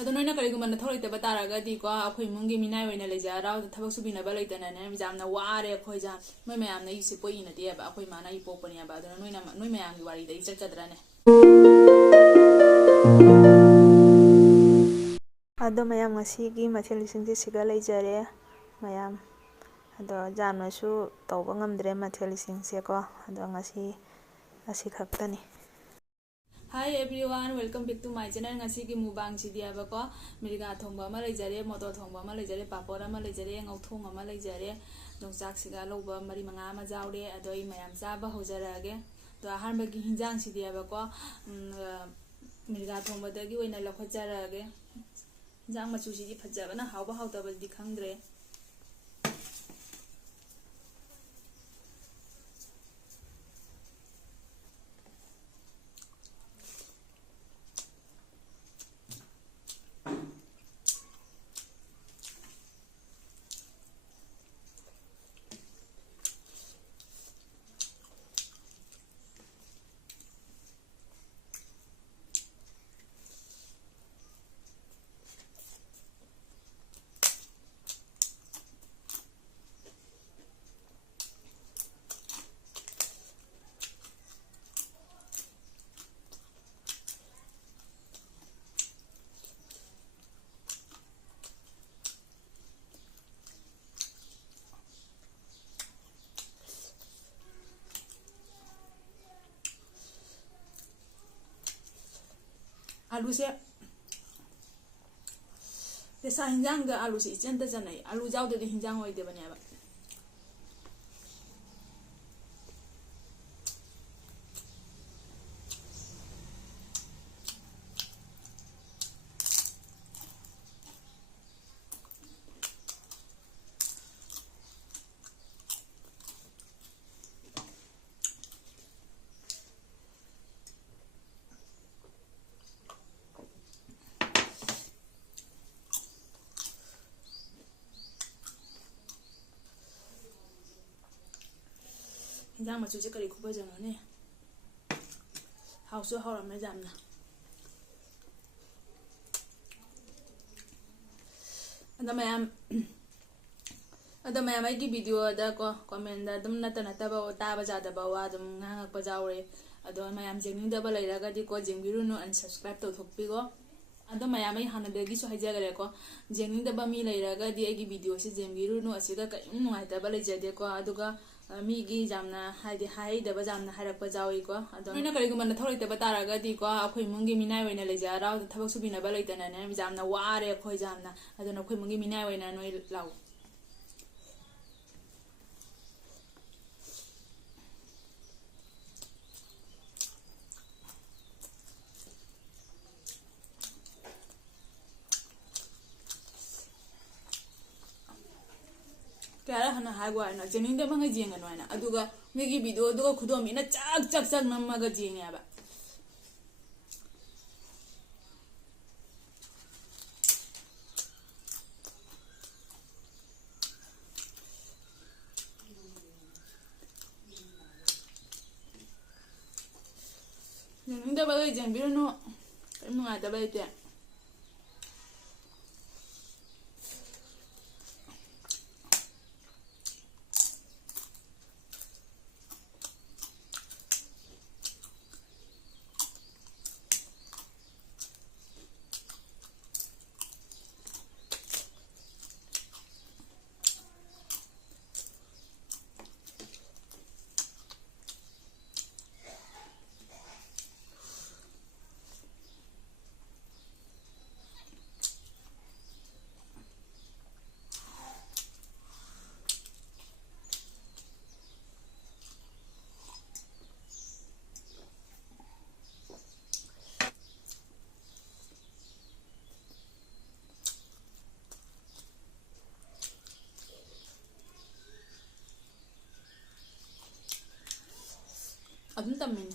ꯑꯗꯣ ꯅꯣꯏꯅ ꯀꯔꯤꯒꯨꯝꯕ ꯅꯊꯧ ꯂꯩꯇꯕ ꯇꯥꯔꯒꯗꯤꯀꯣ ꯑꯩꯈꯣꯏ ꯏꯃꯨꯡꯒꯤ ꯃꯤꯅꯥꯏ ꯑꯣꯏꯅ ꯂꯩꯖ ꯍꯔꯥꯎꯗ ꯊꯕꯛ ꯁꯨꯕꯤꯅꯕ ꯂꯩꯇꯅꯅꯦ ꯌꯥꯝꯅ ꯋꯥꯔꯦ ꯑꯩꯈꯣꯏꯁꯦ ꯅꯣꯏ ꯃꯌꯥꯝꯅ ꯑꯩꯁꯦ ꯄꯣꯛꯏ ꯅꯠꯇꯦꯕ ꯑꯩꯈꯣꯏ ꯃꯥꯅ ꯑꯩ ꯄꯣꯛꯄꯅꯦꯕ ꯑꯗꯨꯅ ꯅꯣꯏ ꯃꯌꯥꯝꯒꯤ ꯋꯥꯔꯤꯗ ꯑꯩ ꯆꯠꯀꯗ꯭ꯔꯅꯦ ꯑꯗꯣ ꯃꯌꯥꯝ ꯉꯁꯤꯒꯤ ꯃꯊꯦꯜꯁꯤꯡꯁꯦ ꯁꯤꯒ ꯂꯩꯖꯔꯦ ꯃꯌꯥꯝ ꯑꯗꯣ ꯌꯥꯝꯅꯁꯨ ꯇꯧꯕ ꯉꯝꯗ꯭ꯔꯦ ꯃꯊꯦꯜꯁꯤꯡꯁꯦꯀꯣ ꯑꯗꯣ ꯑꯁꯤ ꯈꯛꯇꯅꯤ hi everyone welcome back to my channel ꯉꯁꯤꯒꯤ ꯃꯨꯛꯕꯥꯡꯁꯤꯗꯤ ꯍꯥꯏꯕꯀꯣ ꯃꯤꯔꯒꯥ ꯊꯣꯡꯕ ꯑꯃ ꯂꯩꯖꯔꯦ ꯃꯣꯇꯣꯔ ꯊꯣꯡꯕ ꯑꯃ ꯂꯩꯖꯔꯦ ꯄꯥꯄꯣꯔ ꯑꯃ ꯂꯩꯖꯔꯦ ꯉꯧꯊꯣꯡ ꯑꯃ ꯂꯩꯖꯔꯦ ꯌꯣꯡꯆꯥꯛꯁꯤꯒ ꯂꯧꯕ 4-5 ꯑꯃ ꯌꯥꯎꯔꯦ ꯑꯗꯣ ꯑꯩ ꯃꯌꯥꯝ ꯆꯥꯕ ꯍꯧꯖꯔꯛꯑꯒꯦ ꯑꯗꯣ ꯑꯍꯥꯟꯕꯒꯤ ꯍꯤꯟꯖꯥꯡꯁꯤꯗꯤ ꯍꯥꯏꯕꯀꯣ ꯃꯤꯔꯒꯥ ꯊꯣꯡꯕꯗꯒꯤ ꯑꯣꯏꯅ ꯂꯧꯈꯠꯆꯔꯛꯑꯒꯦ ꯍꯤꯟꯖꯥꯡ ꯃꯆꯨꯁꯤꯗꯤ ꯐꯖꯕꯅ ꯍꯥꯎꯕ ꯍꯥꯎꯇꯕꯗꯤ ꯈꯪꯗ꯭ꯔꯦ ꯑꯂꯨꯁꯦ ꯄꯦꯁꯥ ꯍꯤꯟꯖꯥꯡꯗ ꯑꯂꯨꯁꯦ ꯏꯆꯟꯇ ꯆꯟꯅꯩ ꯑꯂꯨ ꯌꯥꯎꯗ꯭ꯔꯗꯤ ꯍꯤꯟꯖꯥꯡ ꯑꯣꯏꯗꯕꯅꯦꯕ ꯍꯤꯟꯖꯥꯡ ꯃꯆꯨꯁꯦ ꯀꯔꯤ ꯈꯨꯐꯖꯅꯣꯅꯦ ꯍꯥꯎꯁꯨ ꯍꯥꯎꯔꯝꯃꯦ ꯌꯥꯝꯅ ꯑꯗꯣ ꯃꯌꯥꯝ ꯑꯩꯒꯤ ꯚꯤꯗꯤꯑꯣꯗ ꯀꯣꯃꯦꯟꯗ ꯑꯗꯨꯝ ꯅꯠꯇꯕ ꯇꯥꯕ ꯌꯥꯗꯕ ꯋꯥ ꯑꯗꯨꯝ ꯉꯥꯡꯉꯛꯄ ꯌꯥꯎꯔꯦ ꯑꯗꯣ ꯃꯌꯥꯝ ꯌꯦꯡꯅꯤꯡꯗꯕ ꯂꯩꯔꯒꯗꯤꯀꯣ ꯌꯦꯡꯕꯤꯔꯨꯅꯨ ꯑꯟꯁꯕꯁꯀ꯭ꯔꯥꯏꯕ ꯇꯧꯊꯣꯛꯄꯤꯀꯣ ꯑꯗꯣ ꯃꯌꯥꯝ ꯑꯩ ꯍꯥꯟꯅꯗꯒꯤꯁꯨ ꯍꯥꯏꯖꯈꯔꯦꯀꯣ ꯌꯦꯡꯅꯤꯡꯗꯕ ꯃꯤ ꯂꯩꯔꯒꯗꯤ ꯑꯩꯒꯤ ꯚꯤꯗꯤꯑꯣꯁꯤ ꯌꯦꯡꯕꯤꯔꯨꯅꯨ ꯑꯁꯤꯗ ꯀꯔꯤꯝ ꯅꯨꯡꯉꯥꯏꯇꯕ ꯂꯩꯖꯗꯦꯀꯣ ꯑꯗꯨꯒ ꯃꯤꯒꯤ ꯌꯥꯝꯅ ꯍꯥꯏꯗꯤ ꯍꯥꯏꯗꯕ ꯌꯥꯝꯅ ꯍꯥꯏꯔꯛꯄ ꯌꯥꯎꯏꯀꯣ ꯑꯗꯣ ꯅꯣꯏꯅ ꯀꯔꯤꯒꯨꯝꯕ ꯅꯊꯧ ꯂꯩꯇꯕ ꯇꯥꯔꯒꯗꯤꯀꯣ ꯑꯩꯈꯣꯏ ꯏꯃꯨꯡꯒꯤ ꯃꯤꯅꯥꯏ ꯑꯣꯏꯅ ꯂꯩꯖ ꯍꯔꯥꯎꯗ ꯊꯕꯛ ꯁꯨꯕꯤꯅꯕ ꯂꯩꯇꯅꯅꯦ ꯌꯥꯝꯅ ꯋꯥꯔꯦ ꯑꯩꯈꯣꯏ ꯌꯥꯝꯅ ꯑꯗꯨꯅ ꯑꯩꯈꯣꯏ ꯏꯃꯨꯡꯒꯤ ꯃꯤꯅꯥꯏ ꯑꯣꯏꯅ ꯅꯣꯏ ꯂꯥꯛꯎ ꯀꯌꯥꯔꯛ ꯍꯟꯅ ꯍꯥꯏꯕ ꯍꯥꯏꯅꯣ ꯌꯦꯡꯅꯤꯡꯗꯕ ꯃꯈꯩ ꯌꯦꯡꯒꯅꯨ ꯍꯥꯏꯅ ꯑꯗꯨꯒ ꯃꯤꯒꯤ ꯚꯤꯗꯤꯑꯣ ꯑꯗꯨꯒ ꯈꯨꯗꯣꯝꯕꯤꯅ ꯆꯛ ꯅꯝꯃꯒ ꯌꯦꯡꯉꯦꯕ ꯌꯦꯡꯅꯤꯡꯗꯕ ꯌꯦꯡꯕꯤꯔꯨꯅꯨ ꯀꯔꯤꯝ ꯅꯨꯡꯉꯥꯏꯇꯕ ꯂꯩꯇꯦ ꯑꯗꯨꯝ ꯇꯝꯃꯤꯅꯦ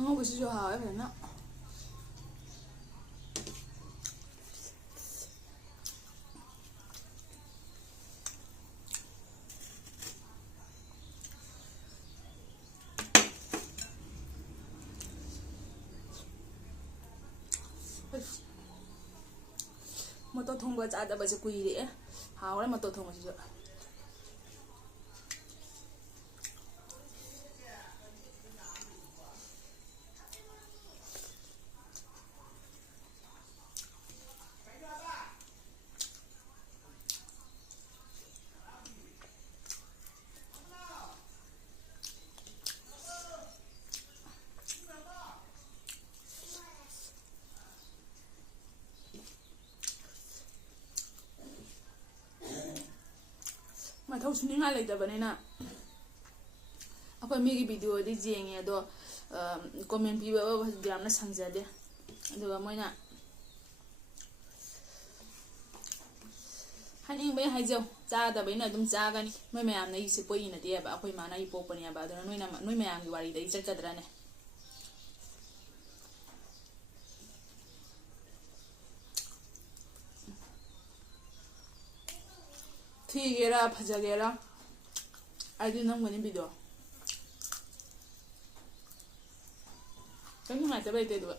ꯑꯉꯧꯕꯁꯤꯁꯨ ꯍꯥꯎꯋꯦ ꯐꯖꯅ ꯃꯇꯣ ꯊꯣꯡꯕ ꯆꯥꯗꯕꯁꯦ ꯀꯨꯏꯔꯦ ꯍꯥꯎꯔꯦ ꯃꯇꯣ ꯊꯣꯡꯕꯁꯤꯁꯨ ꯃꯊꯧ ꯁꯨꯅꯤꯡꯉꯥꯏ ꯂꯩꯇꯕꯅꯤꯅ ꯑꯩꯈꯣꯏ ꯃꯤꯒꯤ ꯚꯤꯗꯤꯑꯣꯗꯤ ꯌꯦꯡꯉꯦ ꯑꯗꯣ ꯀꯣꯃꯦꯟ ꯄꯤꯕ ꯌꯥꯝꯅ ꯁꯪꯖꯗꯦ ꯑꯗꯨꯒ ꯃꯣꯏꯅ ꯍꯥꯏꯅꯤꯡꯕꯩ ꯍꯥꯏꯖꯧ ꯆꯥꯗꯕꯩꯅ ꯑꯗꯨꯝ ꯆꯥꯒꯅꯤ ꯅꯣꯏ ꯃꯌꯥꯝꯅ ꯑꯩꯁꯦ ꯄꯣꯛꯏꯅꯗꯦꯕ ꯑꯩꯈꯣꯏ ꯃꯥꯅ ꯑꯩ ꯄꯣꯛꯄꯅꯦꯕ ꯑꯗꯨꯅ ꯅꯣꯏ ꯃꯌꯥꯝꯒꯤ ꯋꯥꯔꯤꯗ ꯑꯩ ꯆꯠꯀꯗ꯭ꯔꯅꯦ ꯊꯤꯒꯦꯔꯥ ꯐꯖꯒꯦꯔꯥ ꯑꯩꯗꯤ ꯅꯝꯒꯅꯤ ꯚꯤꯗꯤꯑꯣ ꯀꯩꯝ ꯅꯨꯡꯉꯥꯏꯇꯕ ꯂꯩꯇꯦ ꯑꯗꯨꯒ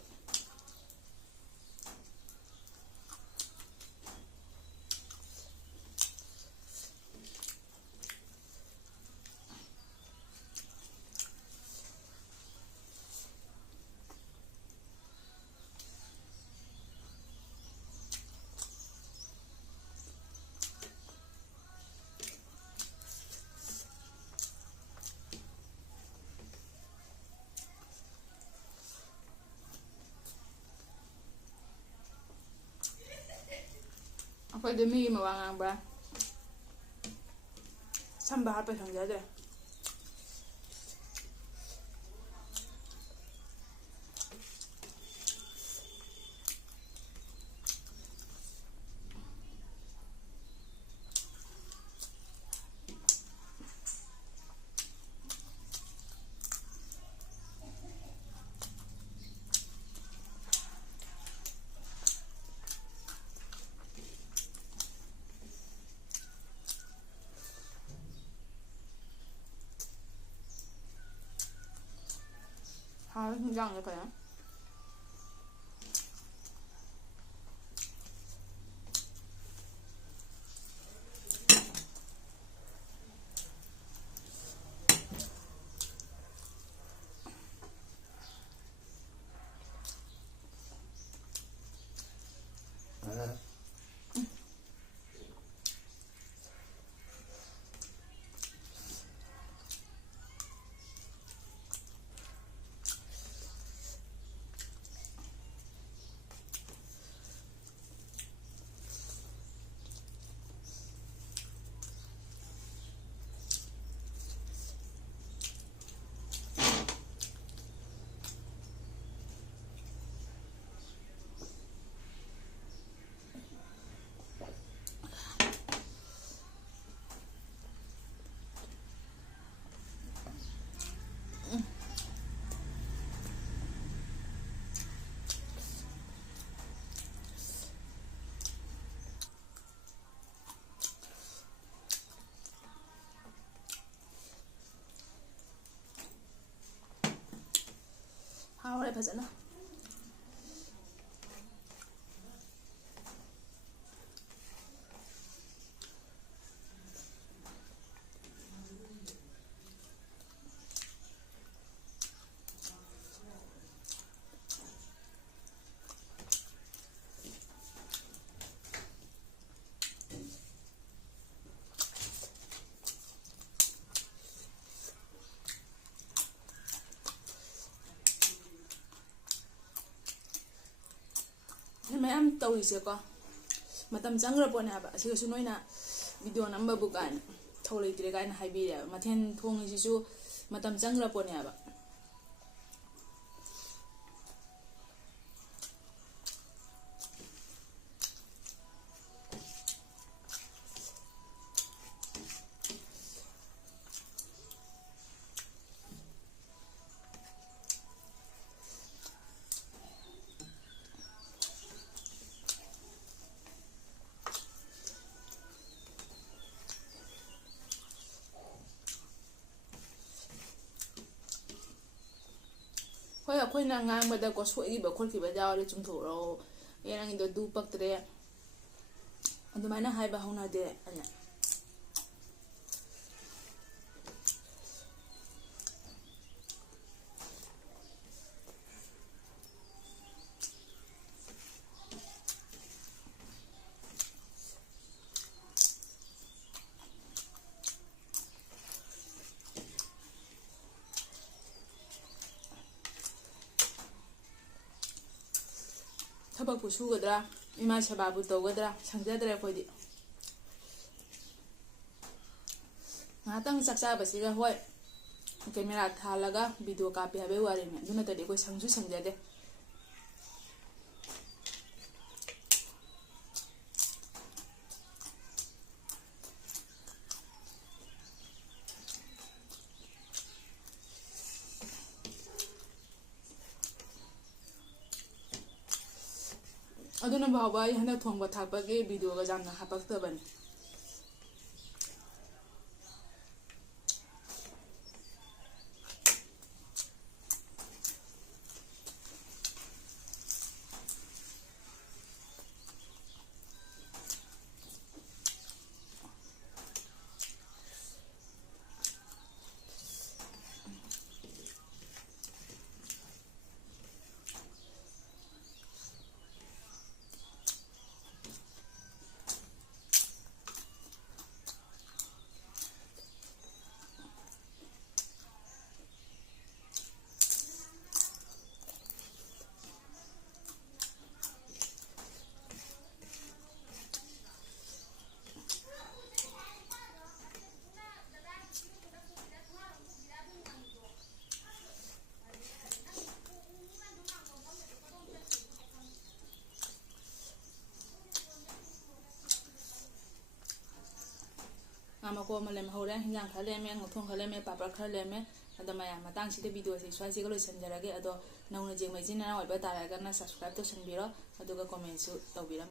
ꯑꯩꯈꯣꯏꯗꯤ ꯃꯤꯒꯤ ꯃꯋꯥ ꯉꯥꯡꯕ꯭ꯔꯥ ꯁꯝꯕ ꯍꯥꯠꯄ ꯁꯪꯖꯗ꯭ꯔꯦ ꯍꯥꯎꯋꯦ ꯍꯤꯟꯖꯥꯡꯁꯦ ꯐꯖꯅ ꯍꯥꯎꯔꯦ ꯐꯖꯅ ꯃꯌꯥꯝ ꯇꯧꯔꯤꯁꯦꯀꯣ ꯃꯇꯝ ꯆꯪꯈ꯭ꯔ ꯄꯣꯠꯅꯦ ꯍꯥꯏꯕ ꯑꯁꯤꯒꯁꯨ ꯅꯣꯏꯅ ꯚꯤꯗꯤꯑꯣ ꯅꯝꯕꯕꯨ ꯀꯥꯏꯅ ꯊꯧ ꯂꯩꯇ꯭ꯔꯦ ꯀꯥꯏꯅ ꯍꯥꯏꯕꯤꯔꯦꯕ ꯃꯊꯦꯜ ꯊꯣꯡꯉꯤꯁꯤꯁꯨ ꯃꯇꯝ ꯆꯪꯈ꯭ꯔ ꯄꯣꯠꯅꯦ ꯍꯥꯏꯕ ꯍꯣꯏ ꯑꯩꯈꯣꯏꯅ ꯉꯥꯡꯕꯗꯀꯣ ꯁꯣꯏꯈꯤꯕ ꯈꯣꯠꯈꯤꯕ ꯌꯥꯎꯔꯗꯤ ꯆꯨꯝꯊꯣꯛꯔꯛꯑꯣ, ꯑꯦ ꯅꯪꯒꯤꯗꯣ ꯑꯗꯨ ꯄꯛꯇ꯭ꯔꯦ ꯑꯗꯨꯃꯥꯏꯅ ꯍꯥꯏꯕ ꯍꯧꯅꯗꯦ ꯑꯩꯅ. ꯊꯕꯛꯄꯨ ꯁꯨꯒꯗ꯭ꯔꯥ, ꯏꯃꯥ ꯁꯦꯕꯥꯕꯨ ꯇꯧꯒꯗ꯭ꯔꯥ ꯁꯪꯖꯗ꯭ꯔꯦ ꯑꯩꯈꯣꯏꯗꯤ. ꯉꯥꯏꯍꯥꯛꯇꯪ ꯆꯥꯛ ꯆꯥꯕꯁꯤꯒ ꯍꯣꯏ ꯀꯦꯃꯦꯔꯥ ꯊꯥꯜꯂꯒ ꯚꯤꯗꯤꯑꯣ ꯀꯥꯞꯄꯤ ꯍꯥꯏꯕꯩ ꯋꯥꯔꯤꯅꯤ, ꯑꯗꯨ ꯅꯠꯇ꯭ꯔꯗꯤ ꯑꯩꯈꯣꯏ ꯁꯪꯁꯨ ꯁꯪꯖꯗꯦ. ꯑꯗꯨꯅ ꯐꯥꯎꯕ ꯑꯩ ꯍꯟꯗꯛ ꯊꯣꯡꯕ ꯊꯥꯛꯄꯒꯤ ꯚꯤꯗꯤꯑꯣꯒ ꯌꯥꯝꯅ ꯍꯥꯞꯄꯛꯇꯕꯅꯤ. ꯉꯥ ꯃꯀꯣꯛ ꯑꯃ ꯂꯦꯝꯍꯧꯔꯦ, ꯍꯤꯟꯖꯥꯡ ꯈꯔ ꯂꯦꯝꯃꯦ, ꯉꯧꯊꯣꯡ ꯈꯔ ꯂꯦꯝꯃꯦ, ꯄꯥꯄꯔ ꯈꯔ ꯂꯦꯝꯃꯦ. ꯑꯗꯣ ꯃꯌꯥꯝ ꯃꯇꯥꯡꯁꯤꯗ ꯚꯤꯗꯤꯑꯣꯁꯤ ꯁ꯭ꯋꯥꯏꯁꯤꯒ ꯂꯣꯏꯁꯤꯟꯖꯔꯒꯦ. ꯑꯗꯣ ꯅꯧꯅ ꯌꯦꯡꯕ ꯏꯆꯤꯟ ꯏꯅꯥꯎ ꯑꯣꯏꯕ ꯇꯥꯔꯒꯅ ꯁꯕꯁꯀ꯭ꯔꯥꯏꯕ ꯇꯧꯁꯟꯕꯤꯔꯣ, ꯑꯗꯨꯒ ꯀꯣꯃꯦꯟꯁꯨ ꯇꯧꯕꯤꯔꯝꯃꯣ.